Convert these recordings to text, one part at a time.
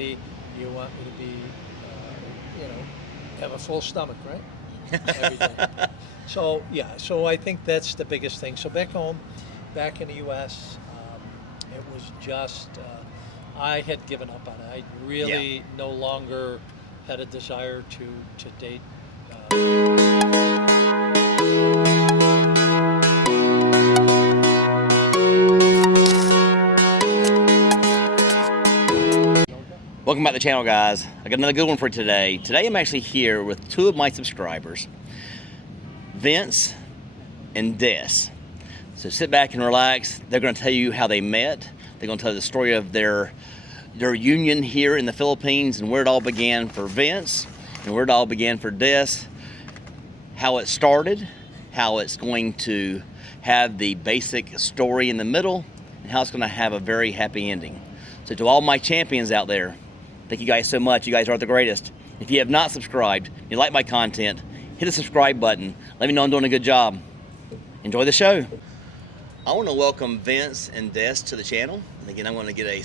You want me to be, have a full stomach, right? Every day. So yeah, so I think that's the biggest thing. So back home, back in the U.S., it was just I had given up on it. I Yeah. really no longer had a desire to date. Welcome back to the channel, guys. I got another good one for today. Today I'm actually here with two of my subscribers, Vince and Des. So sit back and relax. They're going to tell you how they met. They're going to tell you the story of their union here in the Philippines and where it all began for Vince and where it all began for Des, how it started, how it's going to have the basic story in the middle, and how it's going to have a very happy ending. So to all my champions out there, thank you guys so much. You guys are the greatest. If you have not subscribed, you like my content, hit the subscribe button. Let me know I'm doing a good job. Enjoy the show. I want to welcome Vince and Des to the channel. And again, I'm going to get a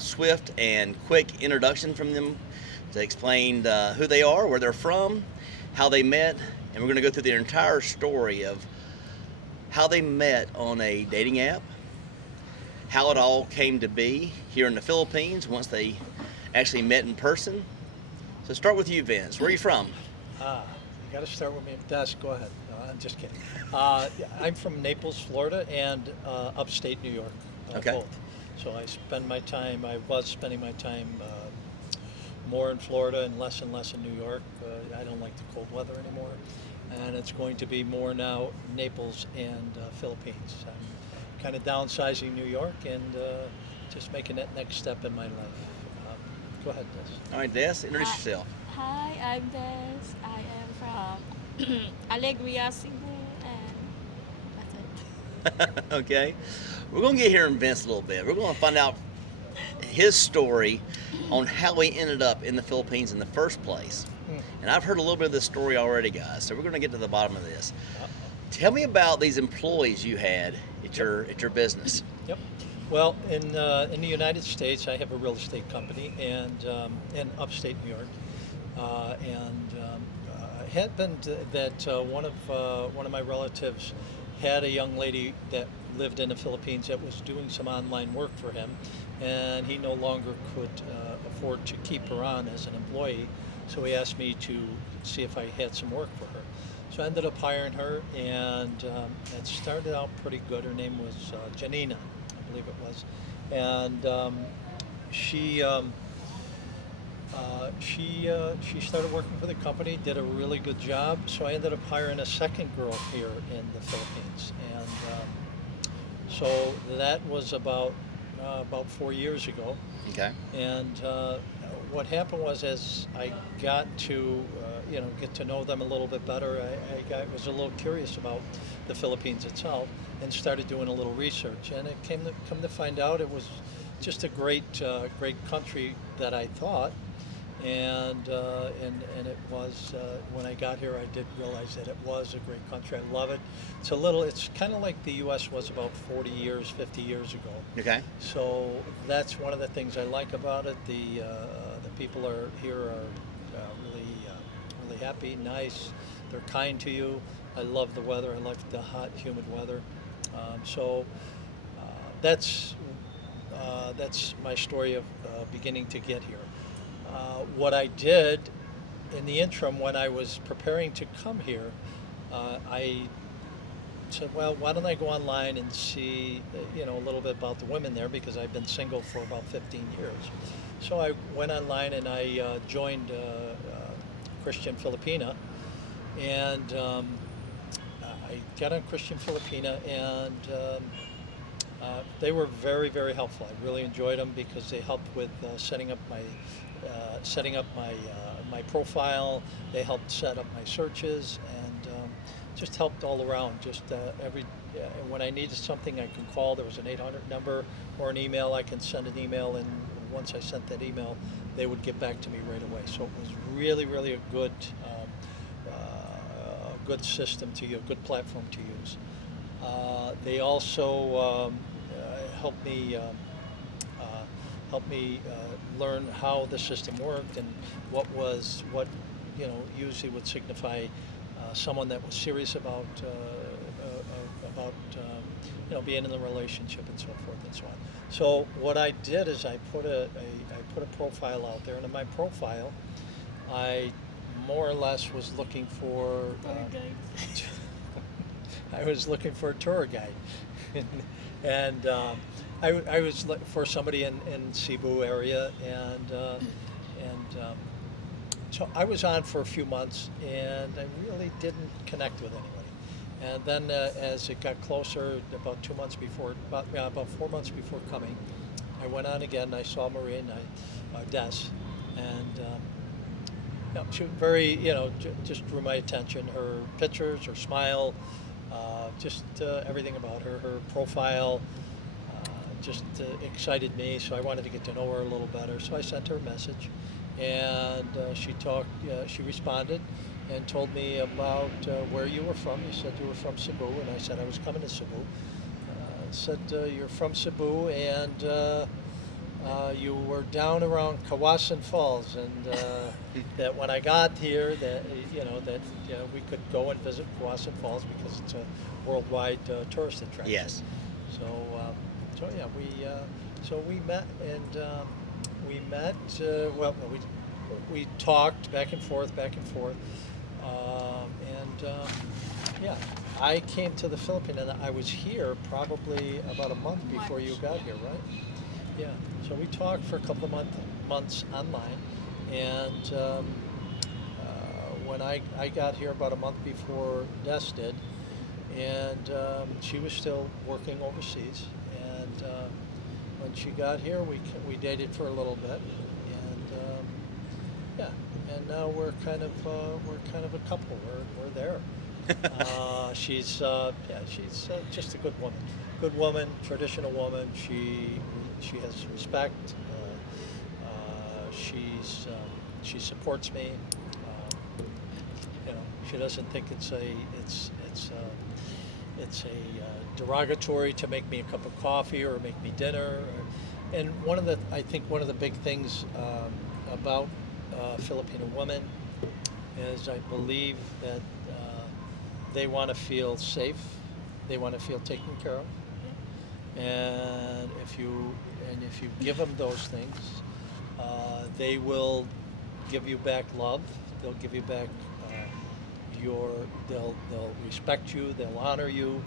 swift and quick introduction from them to explain who they are, where they're from, how they met, and we're going to go through their entire story of how they met on a dating app, how it all came to be here in the Philippines once they actually met in person. So start with you, Vince. Where are you from? You got to start with me. Des, go ahead. No, I'm just kidding. I'm from Naples, Florida, and upstate New York. Okay. Both. So I was spending my time more in Florida and less in New York. I don't like the cold weather anymore. And it's going to be more now Naples and Philippines. I'm kind of downsizing New York and just making that next step in my life. Go ahead, Des. All right, Des, introduce yourself. Hi, I'm Des. I am from Alegria, Cebu, and that's it. Okay. We're going to get here in Vince a little bit. We're going to find out his story on how he ended up in the Philippines in the first place. And I've heard a little bit of this story already, guys, so we're going to get to the bottom of this. Tell me about these employees you had at your business. Yep. Well, in the United States, I have a real estate company, and in upstate New York, it happened that one of my relatives had a young lady that lived in the Philippines that was doing some online work for him, and he no longer could afford to keep her on as an employee, so he asked me to see if I had some work for her. So I ended up hiring her, and it started out pretty good. Her name was Janina, I believe it was, and she started working for the company, did a really good job. So I ended up hiring a second girl here in the Philippines, and so that was about 4 years ago. Okay. And what happened was, as I got to get to know them a little bit better, I was a little curious about the Philippines itself and started doing a little research. And it come to find out it was just a great country that I thought. And it was when I got here, I did realize that it was a great country. I love it. It's kind of like the U.S. was about 40 years, 50 years ago. Okay. So that's one of the things I like about it. The people here are really happy, nice. They're kind to you. I love the weather. I like the hot, humid weather. So that's my story of beginning to get here. What I did in the interim when I was preparing to come here, I said, well, why don't I go online and see, a little bit about the women there, because I've been single for about 15 years. So I went online and I joined Christian Filipina, and I got on Christian Filipina, and they were very, very helpful. I really enjoyed them because they helped with setting up my profile. They helped set up my searches, and just helped all around. Just when I needed something, I can call. There was an 800 number or an email. I can send an email, and once I sent that email, they would get back to me right away. So it was really, really a good system to use, a good platform to use. They also helped me helped me learn how the system worked and what usually would signify someone that was serious about being in the relationship and so forth and so on. So what I did is I put a profile out there, and in my profile, I more or less was looking for I was looking for a tour guide, and I was looking for somebody in Cebu area, and so I was on for a few months, and I really didn't connect with anybody. And then as it got closer, about 4 months before coming, I went on again. I saw Marie and Des, and she was very, just drew my attention. Her pictures, her smile, just everything about her, her profile, just excited me. So I wanted to get to know her a little better. So I sent her a message, and she responded and told me about where you were from. You said you were from Cebu, and I said I was coming to Cebu. Said you're from Cebu, and you were down around Kawasan Falls, and that when I got here, that we could go and visit Kawasan Falls because it's a worldwide tourist attraction. Yes. So we met, and we talked back and forth, yeah. I came to the Philippines, and I was here probably about a month before you got here, right? Yeah. So we talked for a couple of months online, and when I got here about a month before Des did, and she was still working overseas, and when she got here, we dated for a little bit, and yeah, and now we're kind of a couple. We're there. She's just a good woman, traditional woman. She has respect. She supports me. She doesn't think it's a derogatory to make me a cup of coffee or make me dinner. And I think one of the big things about Filipino women is I believe that they want to feel safe, they want to feel taken care of, and if you give them those things, they will give you back love. They'll give you back they'll respect you, they'll honor you,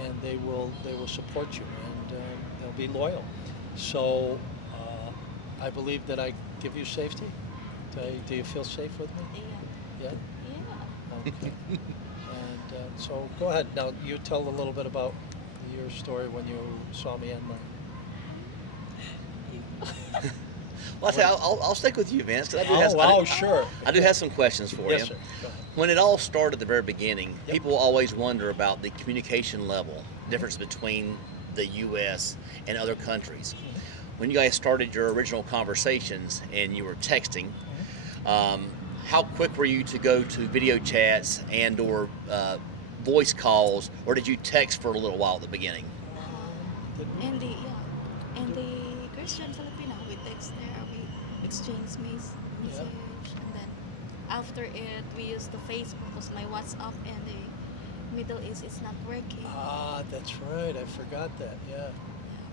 and they will support you, and they'll be loyal. So I believe that I give you safety. Do you feel safe with me? Yeah. Yeah? Okay. And so go ahead. Now you tell a little bit about your story when you saw me online. Well, I'll stick with you, Vince. 'Cause Sure. I do have some questions for Yes, you. sir. Go ahead. When it all started at the very beginning, Yep. people always wonder about the communication level difference between the U.S. and other countries. When you guys started your original conversations and you were texting, how quick were you to go to video chats and or voice calls, or did you text for a little while at the beginning? In the Christian Filipina, we text there, we exchange message, and then after it, we use the Facebook because my WhatsApp in the Middle East is not working. That's right. I forgot that. Yeah.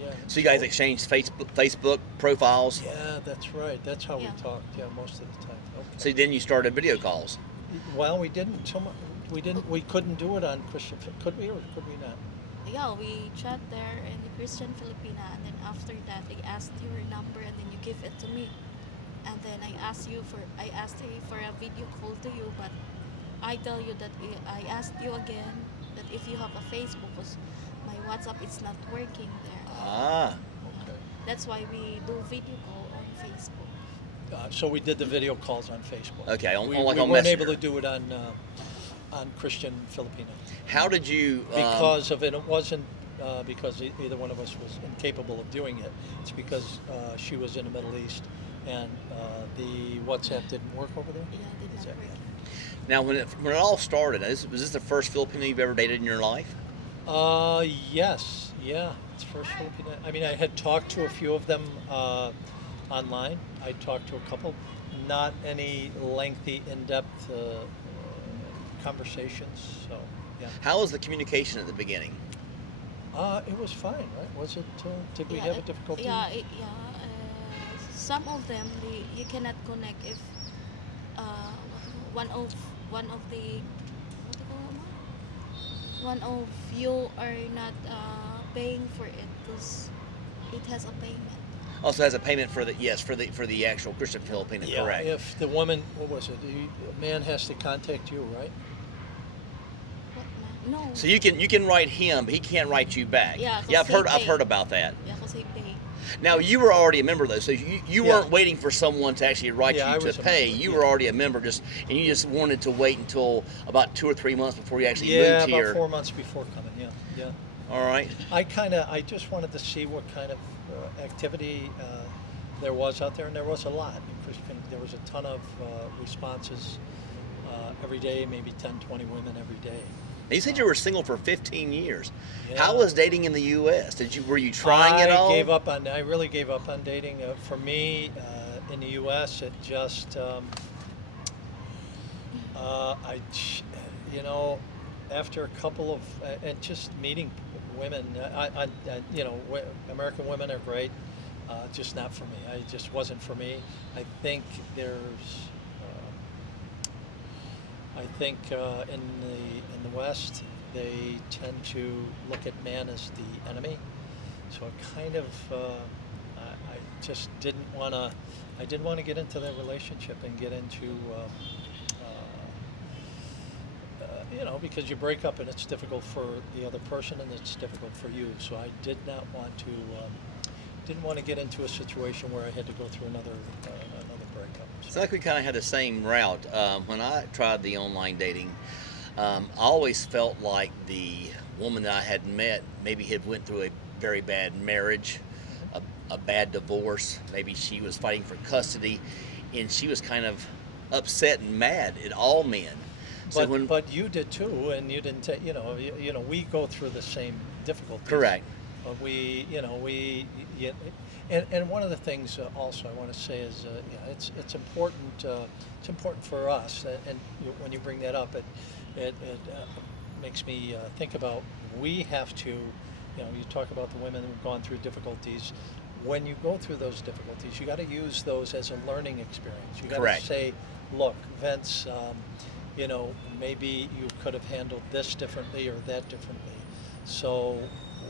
Yeah. So you guys exchanged Facebook profiles? Yeah, that's right. That's how Yeah. we talked. Yeah, most of the time. Okay. So then you started video calls? Well, we didn't. We couldn't do it on Christian. Could we or could we not? Yeah, we chat there in the Christian Filipina, and then after that, I asked your number, and then you give it to me, and then I asked you for a video call to you, but I tell you that I asked you again that if you have a Facebook, because my WhatsApp is not working there. Okay. That's why we do video call on Facebook. So we did the video calls on Facebook. Okay, on we like on weren't Messenger. able to do it on Christian Filipino How did you? because of it. It wasn't because either one of us was incapable of doing it. It's because she was in the Middle East, and the WhatsApp didn't work over there. Yeah, did not Exactly. work. Now, when it all started, was this the first Filipino you've ever dated in your life? Yes, yeah. It's first Filipina. I mean, I had talked to a few of them online. I talked to a couple, not any lengthy, in-depth conversations. So, yeah. How was the communication at the beginning? It was fine, right? Was it? Did we Yeah, have a difficulty? some of them you cannot connect if one of one of the what do you call it, one of you are not paying for it because it has a payment. Also has a payment for the for the actual Christian Filipina, Yeah. correct? If the woman, what was it? The man has to contact you, right? What man? No. So you can write him, but he can't write you back. Yeah, 'cause Yeah, he I've pay. heard about that. Yeah, because he pay. Now you were already a member though, so you Yeah. weren't waiting for someone to actually write Yeah, I you to was a pay. member, You yeah. were already a member, and you just wanted to wait until about 2 or 3 months before you actually Yeah, moved about here. 4 months before coming. Yeah, yeah. All right. I just wanted to see what kind of activity there was out there, and there was a lot. In Christian, there was a ton of responses every day, maybe 10, 20 women every day. You said you were single for 15 years. Yeah. How was dating in the U.S.? Were you trying it all? I really gave up on dating. For me, in the U.S., it just, you know, after a couple of, and just meeting women, American women are great, just not for me. It just wasn't for me. I think in the West, they tend to look at man as the enemy. So I kind of, I just didn't want to. I didn't want to get into that relationship and get into, because you break up and it's difficult for the other person and it's difficult for you. So I did not want to. Didn't want to get into a situation where I had to go through another breakup. It's like we kind of had the same route. When I tried the online dating, I always felt like the woman that I had met maybe had went through a very bad marriage, a bad divorce. Maybe she was fighting for custody, and she was kind of upset and mad at all men. So But you did too, and you didn't take. We go through the same difficulties. correct. But and one of the things also I want to say is, it's important. It's important for us, and when you bring that up, it makes me think about we have to. You talk about the women who've gone through difficulties. When you go through those difficulties, you got to use those as a learning experience. You got to Correct. say, look, Vince, maybe you could have handled this differently or that differently. So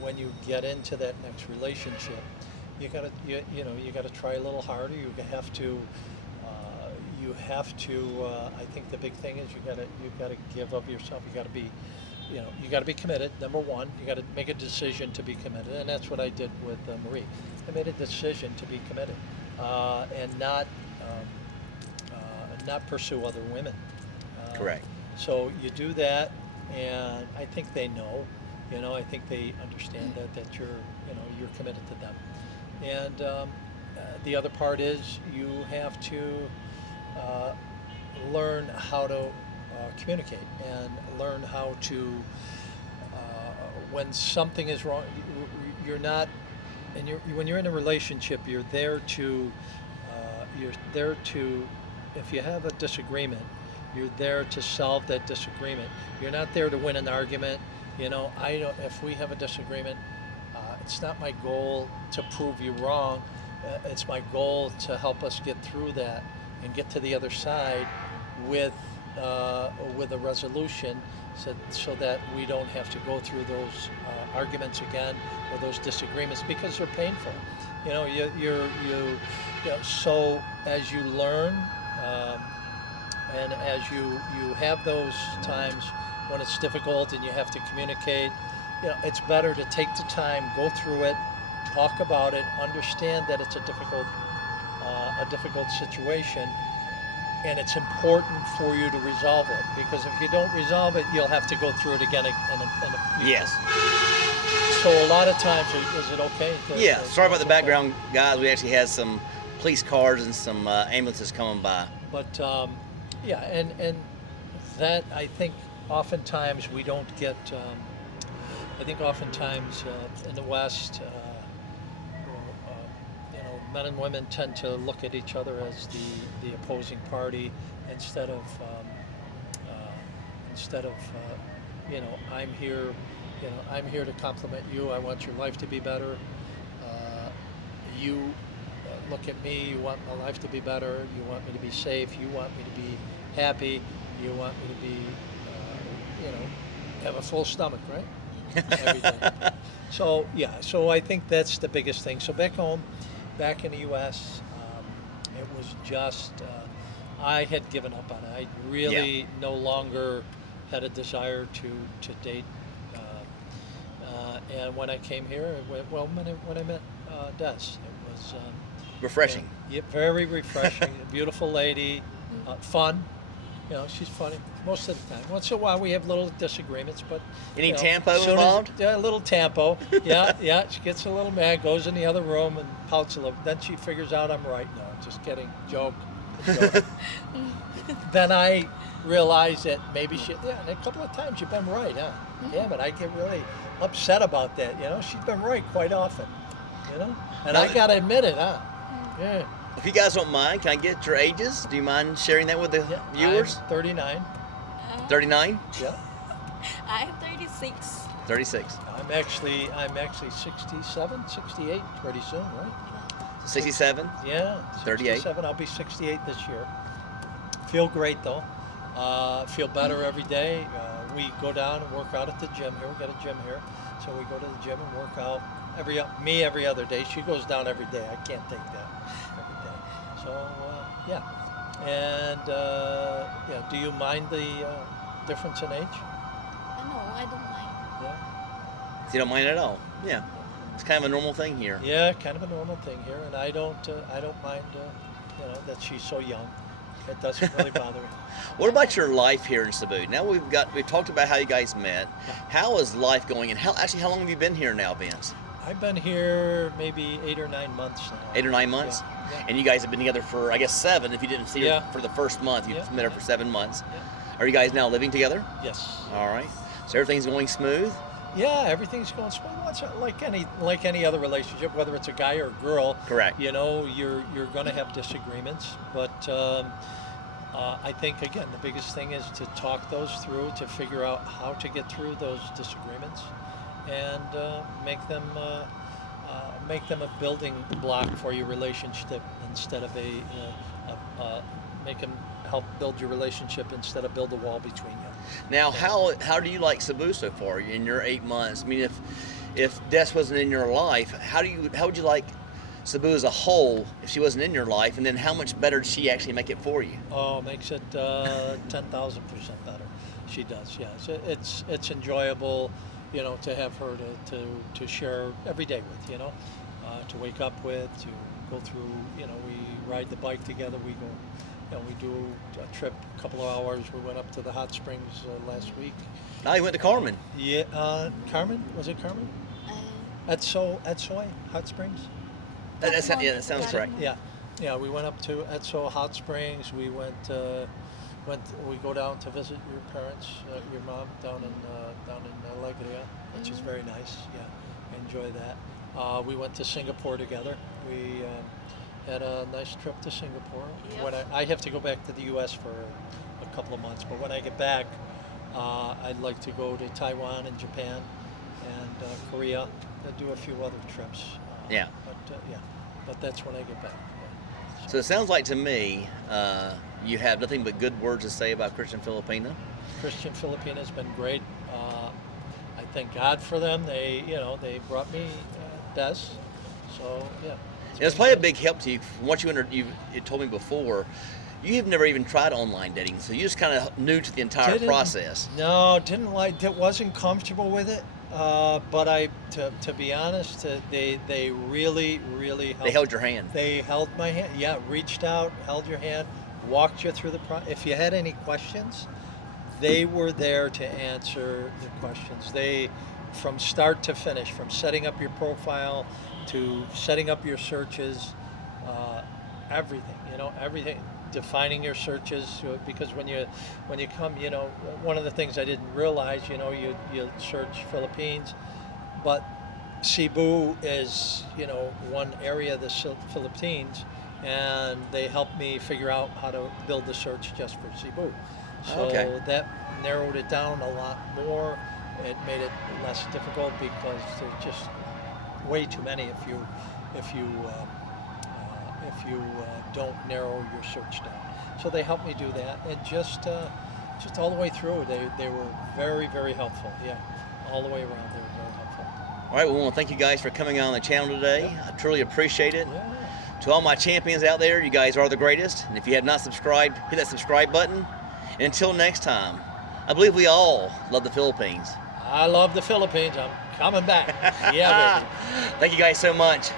when you get into that next relationship, you gotta try a little harder. You have to. I think the big thing is you gotta give of yourself. You gotta be committed. Number one, you gotta make a decision to be committed, and that's what I did with Marie. I made a decision to be committed, and not pursue other women. Correct. So you do that, and I think they know. I think they understand that you're committed to them. And the other part is you have to learn how to communicate and learn how to when something is wrong. You're not, and when you're in a relationship, you're there to if you have a disagreement, you're there to solve that disagreement. You're not there to win an argument. If we have a disagreement, it's not my goal to prove you wrong. It's my goal to help us get through that and get to the other side with a resolution, so that we don't have to go through those arguments again or those disagreements because they're painful. So as you learn, and as you have those times when it's difficult and you have to communicate, it's better to take the time, go through it, talk about it, understand that it's a difficult situation, and it's important for you to resolve it, because if you don't resolve it, you'll have to go through it again. Yes. So a lot of times, is it okay? Yeah. Sorry about the background, guys. We actually had some police cars and some ambulances coming by. But yeah, and that, I think oftentimes we don't get I think oftentimes in the West, men and women tend to look at each other as the opposing party instead of instead of I'm here, I'm here to compliment you. I want your life to be better. You look at me. You want my life to be better. You want me to be safe. You want me to be happy. You want me to be, have a full stomach, right? Every day. So yeah, so I think that's the biggest thing. So back home, back in the U.S., it was just I had given up on it. I really no longer had a desire to date. And when I came here, when I met Des, it was Refreshing. yeah, very refreshing. A beautiful lady, fun. She's funny most of the time. Once in a while, we have little disagreements, but Any tampo soon involved? yeah, a little tampo. Yeah. She gets a little mad, goes in the other room, and pouts a little. Then she figures out I'm right. No, just kidding. Joke. Then I realize that maybe and a couple of times you've been right, huh? Damn it, I get really upset about that. She's been right quite often. And I gotta admit it, huh? Yeah. If you guys don't mind, can I get your ages? Do you mind sharing that with the viewers? I'm 39. 39? Yeah. I'm 36. 36. I'm actually 67, 68 pretty soon, right? 67? Yeah. 38. 67. I'll be 68 this year. Feel great though. Feel better every day. We go down and work out at the gym here. We got a gym here, so we go to the gym and work out every other day. She goes down every day. I can't take that every day. So yeah. And do you mind the difference in age? No, I don't mind. Yeah. So you don't mind at all? Yeah. It's kind of a normal thing here. Yeah, kind of a normal thing here, and I don't mind that she's so young. It doesn't really bother me. What about your life here in Cebu? Now we've talked about how you guys met. How is life going? And how long have you been here now, Vince? I've been here maybe 8 or 9 months now. 8 or 9 months? Yeah. And you guys have been together for, I guess, 7. If you didn't see her for the first month, you've met her for 7 months. Yeah. Are you guys now living together? Yes. All right. So everything's going smooth? Yeah, everything's going smooth. It's like any other relationship, whether it's a guy or a girl. Correct. You're going to have disagreements, but I think again the biggest thing is to talk those through, to figure out how to get through those disagreements, and make them a building block for your relationship instead of make them help build your relationship instead of build a wall between you. Now, how do you like Cebu so far in your 8 months? I mean, if Des wasn't in your life, how would you like Cebu as a whole if she wasn't in your life? And then how much better does she actually make it for you? Oh, makes it 10,000% better. She does, yeah. It's enjoyable, to have her to share every day with, to wake up with, to go through, we ride the bike together, we go, we do a trip, a couple of hours. We went up to the hot springs last week. Oh, you went to Carmen. Yeah, Carmen? Was it Carmen? Etsoy Hot Springs? That sounds correct. Yeah. We went up to Etso Hot Springs. We we go down to visit your parents, your mom down in Alegria, which is very nice. Yeah, I enjoy that. We went to Singapore together. We had a nice trip to Singapore. Yep. When I have to go back to the U.S. for a couple of months, but when I get back, I'd like to go to Taiwan and Japan and Korea. I do a few other trips. But that's when I get back. Yeah. So it sounds like to me you have nothing but good words to say about Christian Filipina. Christian Filipina has been great. I thank God for them. They brought me Des. So yeah. It's probably a big help to you. From what you told me before, you have never even tried online dating, so you're just kind of new to the entire process. No, didn't like it. Wasn't comfortable with it. But to be honest, they really helped. They held your hand. They held my hand. Yeah, reached out, held your hand, walked you through the process. If you had any questions, they were there to answer the questions. They, from start to finish, from setting up your profile to setting up your searches, everything. Everything. Defining your searches, because when you come, one of the things I didn't realize, you search Philippines, but Cebu is, one area of the Philippines, and they helped me figure out how to build the search just for Cebu. So Okay. that narrowed it down a lot more. It made it less difficult because there's just way too many if you don't narrow your search down. So they helped me do that, and just all the way through, they were very, very helpful. Yeah, all the way around, they were very helpful. All right, well, we want to thank you guys for coming on the channel today. Yep. I truly appreciate it. Yeah. To all my champions out there, you guys are the greatest. And if you have not subscribed, hit that subscribe button. And until next time, I believe we all love the Philippines. I love the Philippines. I'm coming back. Yeah, baby. Thank you guys so much.